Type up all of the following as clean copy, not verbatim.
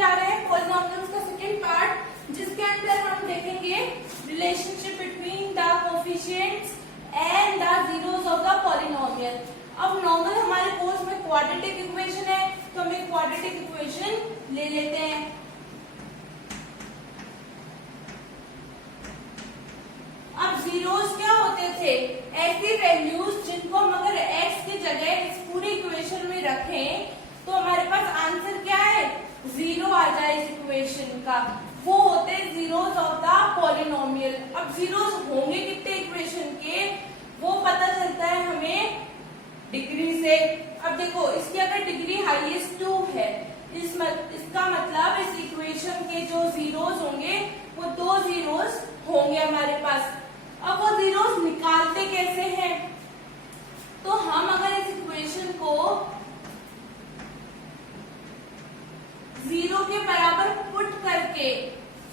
जा रहे हैं पॉलिनोमियल्स का सेकंड पार्ट, जिसके अंदर हम देखेंगे relationship between the coefficients and the zeros of the polynomial. अब नॉर्मल हमारे कोर्स में क्वाड्रेटिक इक्वेशन है, तो हम एक क्वाड्रेटिक इक्वेशन ले लेते हैं। अब जीरोस क्या होते थे? ऐसी वैल्यूज जिनको हम अगर x की जगह इस पूरी इक्वेशन में रखें तो हमारे पास आंसर क्या है? जीरो आ जाए इस इक्वेशन का। वो होते हैं जीरोस ऑफ द पॉलिनोमियल। अब जीरोस होंगे कितने इक्वेशन के, वो पता चलता है हमें डिग्री से। अब देखो, इसकी अगर डिग्री हाईएस्ट 2 है, इसका मतलब इस इक्वेशन के जो जीरोस होंगे वो 2 जीरोस होंगे हमारे पास। अब वो जीरोस निकालते कैसे हैं? तो हम अगर इस इक्वेशन को जीरो के बराबर पुट करके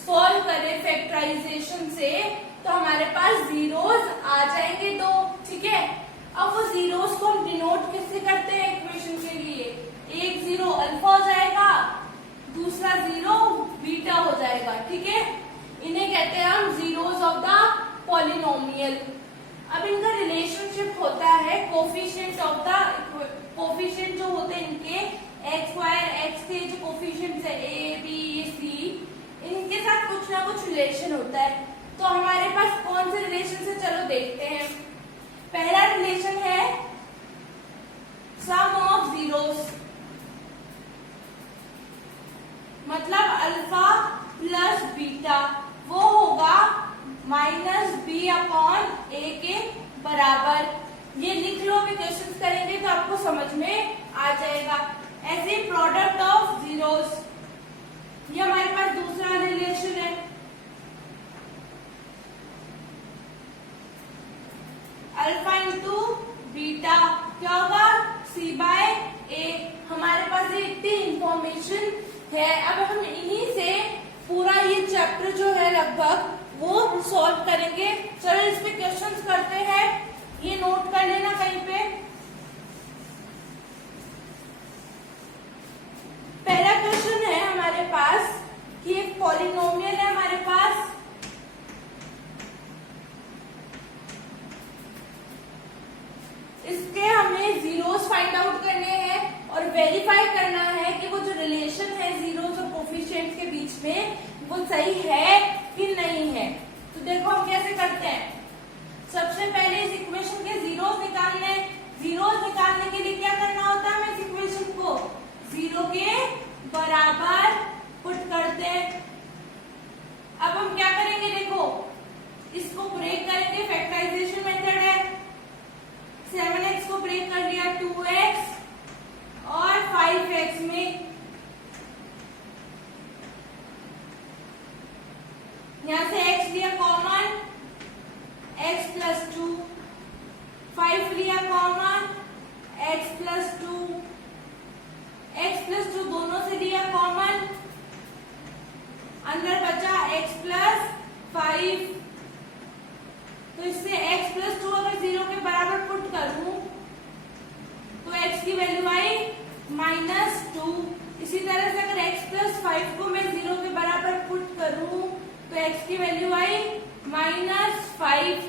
सॉल्व करें फैक्टराइजेशन से, तो हमारे पास जीरोस आ जाएंगे 2। ठीक है, अब वो जीरोस को हम डिनोट किससे करते हैं इक्वेशन के लिए? एक जीरो अल्फा हो जाएगा, दूसरा जीरो बीटा हो जाएगा। ठीक है, इन्हें कहते हैं हम जीरोस ऑफ द पॉलिनोमियल। अब इनका रिलेशनशिप होता है कोफिशिएंट ऑफ द कोफिशिएंट जो होते हैं इनके एक्स स्क्वायर, एक्स के जो कोफिशिएंट्स है ए बी सी, इनके साथ कुछ ना कुछ रिलेशन होता है। तो हमारे पास कौन से रिलेशन से, चलो देखते हैं। पहला रिलेशन है सम ऑफ जीरोस, मतलब अल्फा प्लस बीटा, वो होगा माइनस बी अपॉन ए के बराबर। ये लिख लो, भी क्वेश्चन करेंगे तो आपको समझ में आ जाएगा। ऐसे प्रोडक्ट ऑफ जीरोस, ये हमारे पास दूसरा रिलेशन है। अल्फा इंटू बीटा क्या होगा? सी बाय ए। हमारे पास ये इतनी इंफॉर्मेशन है। अब हम इन्हीं से पूरा ये चैप्टर जो है लगभग वो सॉल्व करेंगे। चलो इस पे क्वेश्चंस करते हैं, ये नोट कर लेना कहीं पे। पहला क्वेश्चन है हमारे पास कि एक पॉलिनोमियल है हमारे पास, इसके हमें जीरोस फाइंड आउट करने हैं और वेरीफाई करना है कि वो जो रिलेशन है जीरोस और कोफिशिएंट के बीच में वो सही है कि नहीं है। तो देखो हम कैसे करते हैं। सबसे पहले इस इक्वेशन के जीरोस निकालने हैं। जीरोस निकालने के लिए क्या करना होता है? हमें इस इक्वेशन को जीरो के बराबर पुट करते हैं। अब हम क्या करेंगे? देखो, इसको ब्रेक करेंगे, फैक्टराइजेशन मेथड है। 7x को ब्रेक कर दिया 2x और 5x में, यहां से x लिया कॉमन, x प्लस 2, 5 लिया common, x plus 2, x plus 2 दोनों से लिया कॉमन, अंदर बचा x प्लस 5। तो इससे x प्लस 2 अगर 0 के बराबर पुट करूं तो x की वैल्यू आई -2। इसी तरह से अगर x प्लस 5 को मैं 0 के बराबर पुट करूं तो x की वैल्यू आई -5।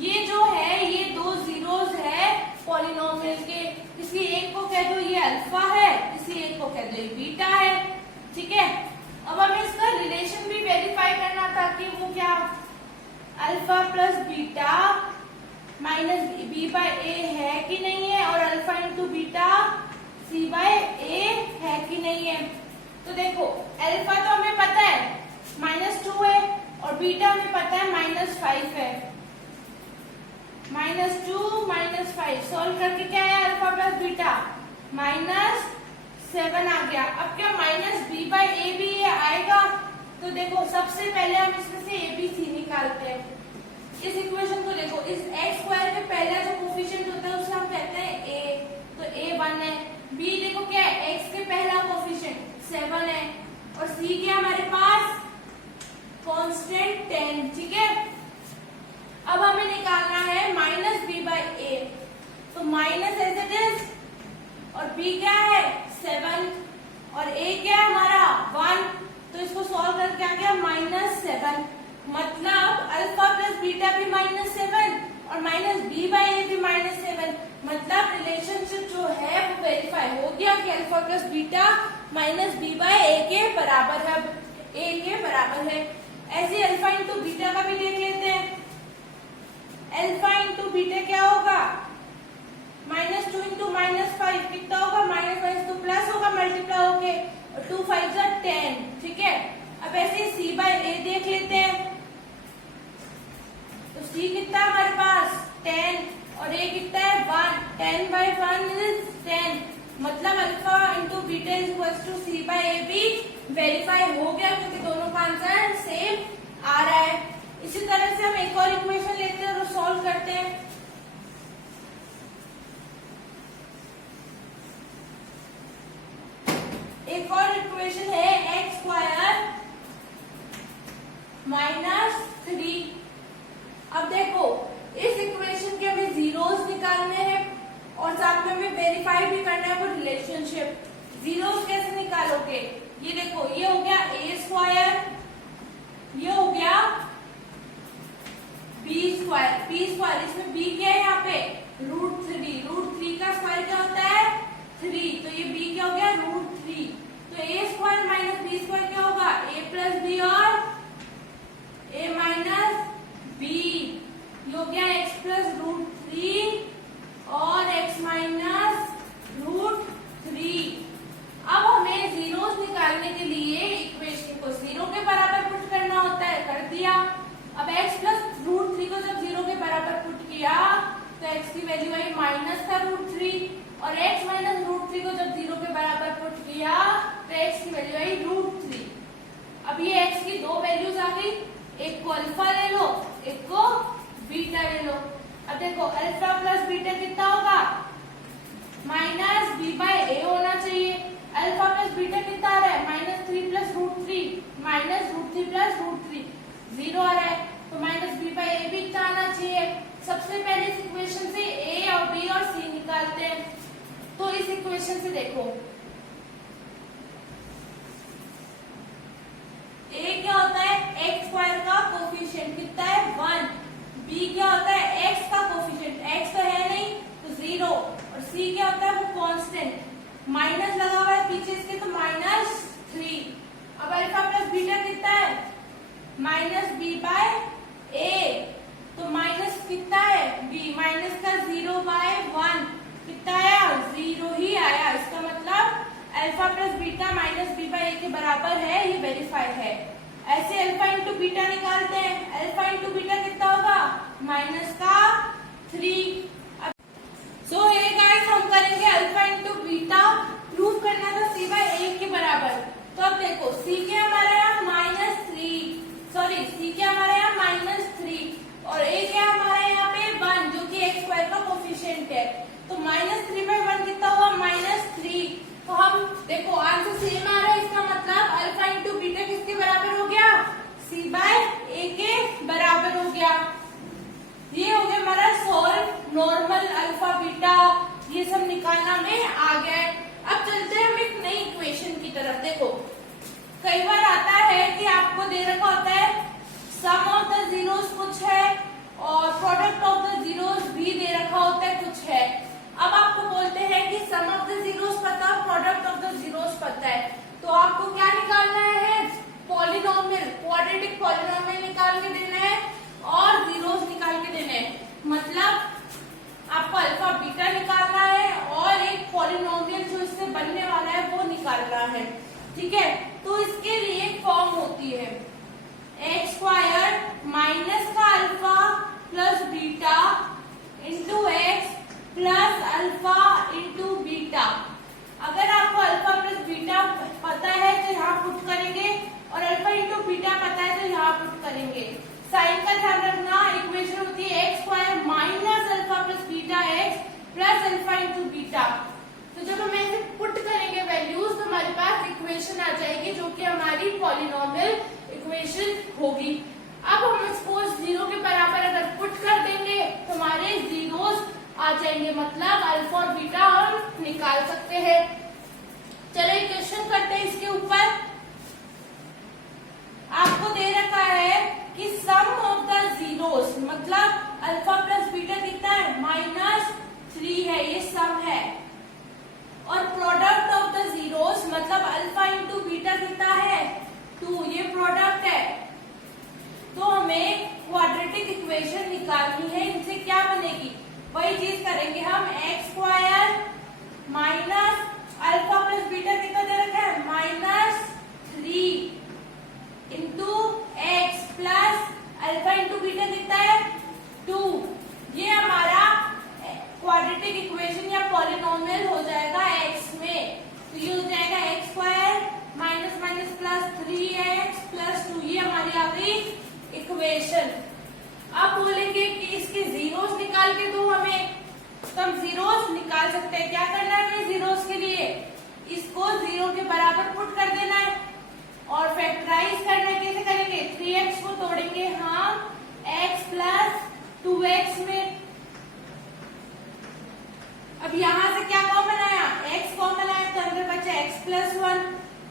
ये जो है ये 2 जीरोस है पॉलिनोमियल के। किसी एक को कह दो ये अल्फा है, किसी एक को कह दो ये बीटा है। ठीक है, अब हमें इसका रिलेशन भी वेरीफाई करना था कि वो क्या alpha plus beta minus B by A है कि नहीं है, और alpha into beta C by A है कि नहीं है। तो देखो, अल्फा तो हमें पता है -2 है और बीटा हमें पता है -5 है। -2 -5 सॉल्व करके क्या है? अल्फा प्लस बीटा -7 आ गया। अब क्या माइनस बी बाय ए भी आएगा? तो देखो, सबसे पहले हम इसमें से ए बी सी निकालते हैं। इस इक्वेशन को देखो, इस एक्स स्क्वायर के पहला जो कोफिशिएंट होता है उसे हम कहते हैं ए, तो ए 1 है। बी देखो क्या है? एक्स के पहला कोफिशिएंट 7 है, और सी क्या हमारे पास? कांस्टेंट 10। ठीक है, अब हमें निकालना है -b बाय ए, तो माइनस एज इट इज, और b क्या है? 7, और a क्या है हमारा? अल्फा प्लस बीटा भी -7 और माइनस बी बाई ए भी -7, मतलब रिलेशनशिप जो है वो वेरीफाई हो गया कि alpha plus beta minus B by A के बराबर है, ए के बराबर है। ऐसे अल्फा इंटू बीटा का भी देख लेते हैं। अल्फा इंटू बीटा क्या होगा, -2 इंटू -5 कितना होगा, माइनस तो प्लस होगा मल्टीप्लाई होके, और 2 5 जा 10, ठीक है। अब ऐसे सी बाई ए देख लेते हैं, तो सी कितना है हमारे पास 10 और ए कितना है 1, 10 बाई 1 इज 10, मतलब alpha into beta is equals to C by A भी वेरीफाई हो गया क्योंकि दोनों का आंसर सेम आ रहा है। इसी तरह से हम एक और इक्वेशन लेते हैं और सॉल्व करते हैं। एक और इक्वेशन है एक्स स्क्वायर -3। अब देखो इस इक्वेशन के हमें जीरोस निकालने हैं और साथ में हमें वेरीफाई भी करना है वो रिलेशनशिप। जीरोस कैसे निकालोगे, ये देखो ये हो गया ए स्क्वायर, ये हो गया बी स्क्वायर, बी स्क्वायर इसमें बी क्या है यहाँ पे √3, √3 का स्क्वायर क्या होता है 3, तो ये बी क्या हो गया √3, तो ए स्क्वायर माइनस बी स्क्वायर क्या होगा ए प्लस बी और ए माइनस बी, ये हो गया एक्स प्लस √3 और एक्स माइनस √3। अब हमें जीरोस निकालने के लिए इक्वेशन को जीरो के बराबर पुट करना होता है, कर दिया। अब x प्लस √3 को जब जीरो के बराबर पुट किया तो x की वैल्यू आई माइनस का √3 और x माइनस √3 को जब जीरो के बराबर पुट किया तो x की वैल्यू आई √3। अब ये x की दो वैल्यूज आ गई, एक को अल्फा ले लो, एक को बीटा ले लो। अब देखो अल्फा प्लस बीटा कितना होगा -b बाई ए होना चाहिए। अल्फा प्लस बीटा कितना आ रहा है -3 प्लस √3, -√3 प्लस √3 0 आ रहा है, तो -b बाई ए भी इतना आना चाहिए। सबसे पहले इस इक्वेशन से a और b और c निकालते हैं। तो इस इक्वेशन से देखो a क्या होता है एक्स स्क्वायर का कोफिशिएंट कितना है 1, b क्या होता है x का कोफिशिएंट, x तो है नहीं तो 0, और c क्या होता है वो कांस्टेंट, माइनस लगा हुआ है पीछे इसके तो -3। अब अल्फा प्लस बीटा कितना है -b बाई ए, तो माइनस कितना है b, माइनस का 0 बाई 1 कितना आया 0 ही आया। इसका मतलब alpha plus beta -b by A के बराबर है, ये वेरीफाई है। ऐसे अल्फा इंटू बीटा निकालते हैं, अल्फा इंटू बीटा कितना होगा -3। सो ये गाइस हम करेंगे अल्फा इंटू बीटा, प्रूव करना था c बाई ए के बराबर। तो अब देखो c क्या हमारे यहाँ c क्या हमारे यहाँ -3 और a क्या हमारे यहाँ पे 1 जो कि एक्स स्क्वायर का कोफिशिएंट है, तो -3 में 1 कितना हुआ -3। तो हम देखो आंसर सेम आ रहा है, इसका मतलब अल्फा इंटू बीटा किसके बराबर हो गया c बाई ए के बराबर हो गया। ये हो गया हमारा सॉल्व, नॉर्मल अल्फा बीटा ये सब निकालना में आ गया है। अब चलते हैं हम एक नई इक्वेशन की तरफ। देखो कई बार आता है कि आपको दे रखा होता है सम ऑफ द जीरोस कुछ है और प्रोडक्ट ऑफ द जीरोस भी दे रखा होता है कुछ है। अब आपको बोलते हैं कि सम ऑफ द जीरोस पता है, प्रोडक्ट ऑफ द जीरोस पता है, तो आपको क्या निकालना है पॉलिनोमियल, क्वाड्रेटिक पॉलिनोमियल निकाल के देना है और जीरोस निकाल के देने हैं। मतलब आपको अल्फा बीटा निकालना है और एक पॉलिनोमियल जो इससे बनने वाला है वो निकालना है, ठीक है। तो इसके लिए एक फॉर्म होती है एक्स स्क्वायर माइनस का alpha plus beta into x plus alpha into beta. अगर आपको अल्फा प्लस बीटा पता है तो यहाँ पुट करेंगे और अल्फा इंटू बीटा पता है तो यहाँ पुट करेंगे। साइन का ध्यान रखना, इक्वेशन होती है x square minus alpha plus beta x plus alpha into beta. तो जब हम ऐसे पुट करेंगे वैल्यूज तो हमारे पास इक्वेशन आ जाएगी जो कि हमारी पॉलिनोमियल इक्वेशन होगी। अब हम इसको 0 के बराबर अगर पुट कर देंगे तो हमारे जीरोस आ जाएंगे, मतलब अल्फा और बीटा हम निकाल सकते हैं। चलो क्वेश्चन करते हैं इसके ऊपर। आपको दे रखा है कि सम ऑफ द तो ये हो जाएगा x square minus minus plus 3x plus 2, ये हमारी आ गई इक्वेशन। अब बोलेंगे कि इसके जीरोस निकाल के दो हमें, तो हम जीरोस निकाल सकते हैं। क्या करना है हमें जीरोस के लिए, इसको जीरो के बराबर पुट कर देना है और फैक्टराइज करना है। कैसे करेंगे, 3x को तोड़ेंगे हम x प्लस 2x में। अब यहां से क्या कॉमन आया, x कॉमन आया तो अंदर बचा x प्लस 1।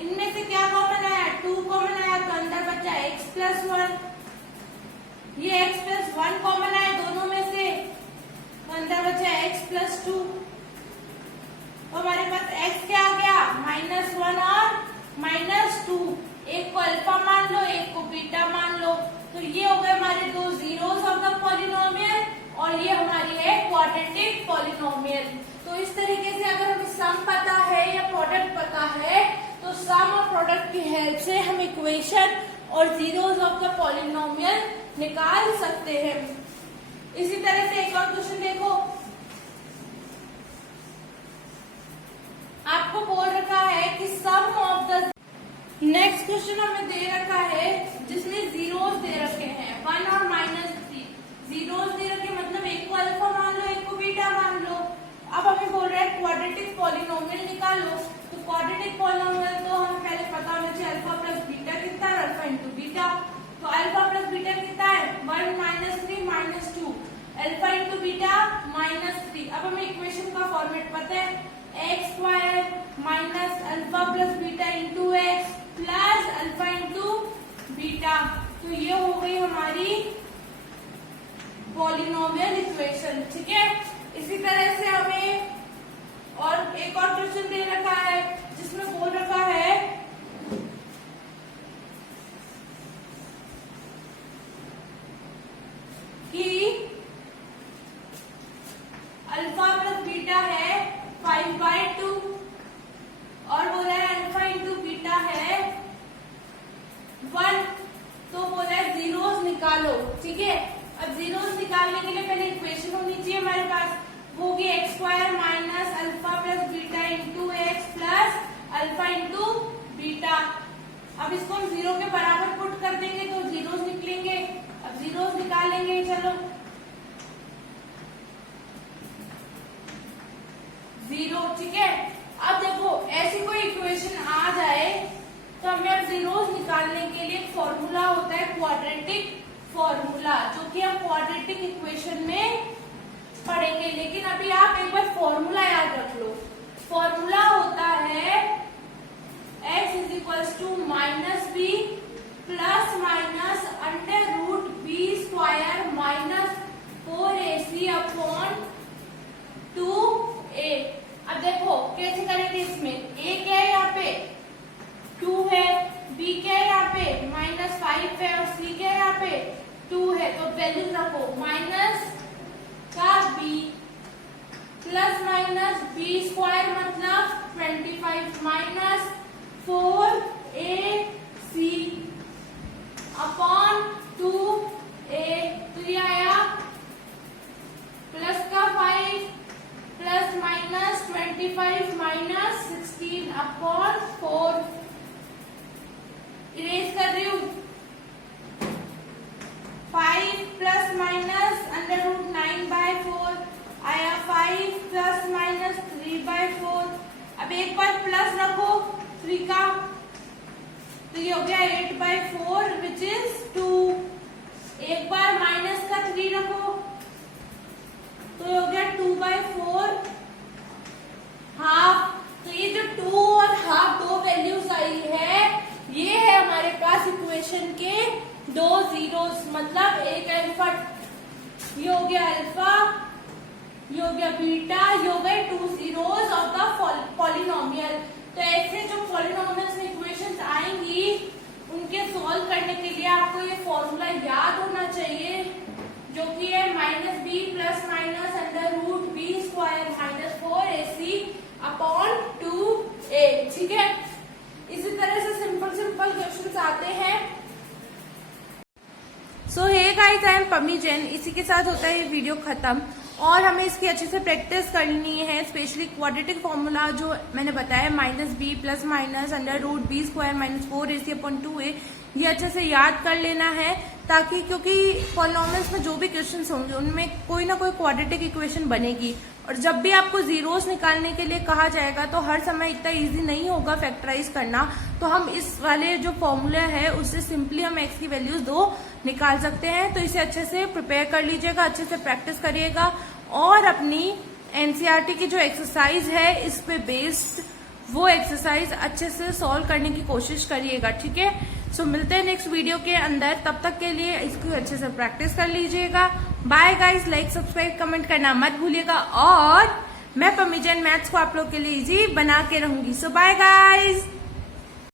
इनमें से क्या कॉमन आया, 2 कॉमन आया तो अंदर बचा x प्लस 1। ये x प्लस 1 कॉमन आया दोनों में से तो अंदर बचा x प्लस 2। तो हमारे पास x क्या आ गया, -1 और -2। एक को अल्फा मान लो, एक को बीटा मान लो। तो ये हो गए हमारे दो जीरोस ऑफ द पॉलिनोमियल और ये हमारी है क्वाड्रेटिक पॉलिनोमियल। तो इस तरीके से अगर हमें सम पता है या प्रोडक्ट पता है तो सम और प्रोडक्ट की हेल्प से हम इक्वेशन और जीरोस ऑफ द पॉलिनोमियल निकाल सकते हैं। इसी तरह से एक और क्वेश्चन देखो, आपको बोल रखा है कि सम ऑफ द, नेक्स्ट क्वेश्चन हमें दे रखा है जिसमें जीरोस दे रखे हैं 1 और -3। जीरोस दे रखे मतलब एक को अल्फा मान लो, एक को बीटा मान लो। अब हमें बोल रहा है क्वाड्रेटिक पॉलिनोमियल निकालो। तो क्वाड्रेटिक पॉलिनोमियल तो हमें पहले पता होना चाहिए अल्फा प्लस बीटा कितना है, अल्फा इंटू बीटा। तो अल्फा प्लस बीटा कितना है, 1 -3 -2, अल्फा इंटू बीटा -3। अब हमें इक्वेशन का फॉर्मेट पता है, x square minus alpha plus beta into x plus alpha into beta. तो ये हो गई हमारी पॉलिनोमियल इक्वेशन, ठीक है। इसी तरह से हमें और एक और क्वेश्चन दे रखा है जिसमें बोल रखा है कि अल्फा प्लस बीटा है 5/2 और बोला है अल्फा इंटू बीटा है 1। तो बोला है जीरोस निकालो, ठीक है। अब जीरोस निकालने के लिए पहले इक्वेशन होनी चाहिए हमारे पास, वो होगी x square minus alpha plus beta into x plus alpha into beta. अब इसको हम जीरो के बराबर पुट कर देंगे तो जीरोस निकलेंगे। अब जीरोस निकालेंगे, चलो जीरो, ठीक है। अब देखो ऐसी कोई इक्वेशन आ जाए तो हमें अब जीरोस निकालने के लिए फॉर्मूला होता है क्वाड्रेटिक फॉर्मूला, जो कि हम क्वाड्रेटिक इक्वेशन में पढ़ेंगे। लेकिन अभी आप एक बार फॉर्मूला याद रख लो। फॉर्मूला होता है x is equals to -b plus minus √b square minus 4ac upon 2a। अब देखो कैसे करेंगे, इसमें a क्या है, यहाँ पे 2 है, b क्या है यहाँ पे -5 है और c क्या है यहाँ पे 2 है। तो वैल्यू रखो माइनस का b plus minus b square मतलब 25 माइनस 4ac अपॉन 2a। तो ये आया प्लस का 5 plus minus 25 minus 16 upon 4। Erase कर रही हूँ, 5 प्लस माइनस √9/4 आया 5 प्लस माइनस 3/4। अब एक बार प्लस रखो 3 का तो ये हो गया 8/4 विच इज 2। एक बार माइनस का 3 रखो तो ये हो गया 2/4 हाफ। तो ये जो 2 और हाफ दो वैल्यूज आई है, ये है हमारे पास इक्वेशन के दो जीरोस, मतलब एक अल्फा, ये हो गया अल्फा, ये हो गया बीटा, ये हो गए 2 जीरोस ऑफ द पॉलिनोमियल। तो ऐसे जो पॉलिनोमियल्स में इक्वेशंस आएंगी उनके सॉल्व करने के लिए आपको ये फॉर्मूला याद होना चाहिए, जो कि है -b plus minus √b square minus 4ac upon 2a, ठीक है। इसी तरह से सिंपल क्वेश्चंस आते हैं। So hey guys, I am Pami Jain. इसी के साथ होता है ये वीडियो खत्म। और हमें इसकी अच्छे से प्रैक्टिस करनी है, स्पेशली क्वाड्रेटिक फॉर्मूला जो मैंने बताया -b plus minus √b² - 4ac/2a, ये अच्छे से याद कर लेना है, ताकि क्योंकि पॉलिनॉमियल्स में जो भी क्वेश्चंस होंगे उनमें कोई ना कोई क्वाड्रेटिक इक्वेशन बनेगी, और जब भी आपको जीरोस निकालने के लिए कहा जाएगा तो हर समय इतना इजी नहीं होगा फैक्टराइज करना। तो हम इस वाले जो फॉर्मूला है उससे सिंपली हम x की वैल्यूज 2 निकाल सकते हैं। तो इसे अच्छे से प्रिपेयर कर लीजिएगा, अच्छे से प्रैक्टिस करिएगा, और अपनी एनसीईआरटी की जो एक्सरसाइज है इस पे बेस्ड वो एक्सरसाइज अच्छे से सॉल्व करने की कोशिश करिएगा, ठीक है। सो मिलते हैं नेक्स्ट वीडियो के अंदर, तब तक के लिए इसको अच्छे से प्रैक्टिस कर लीजिएगा। Bye guys, like subscribe comment करना मत भूलिएगा, और मैं परमिजन मैथ्स को आप लोग के लिए इजी बना के रहूंगी। सो बाय गाइस।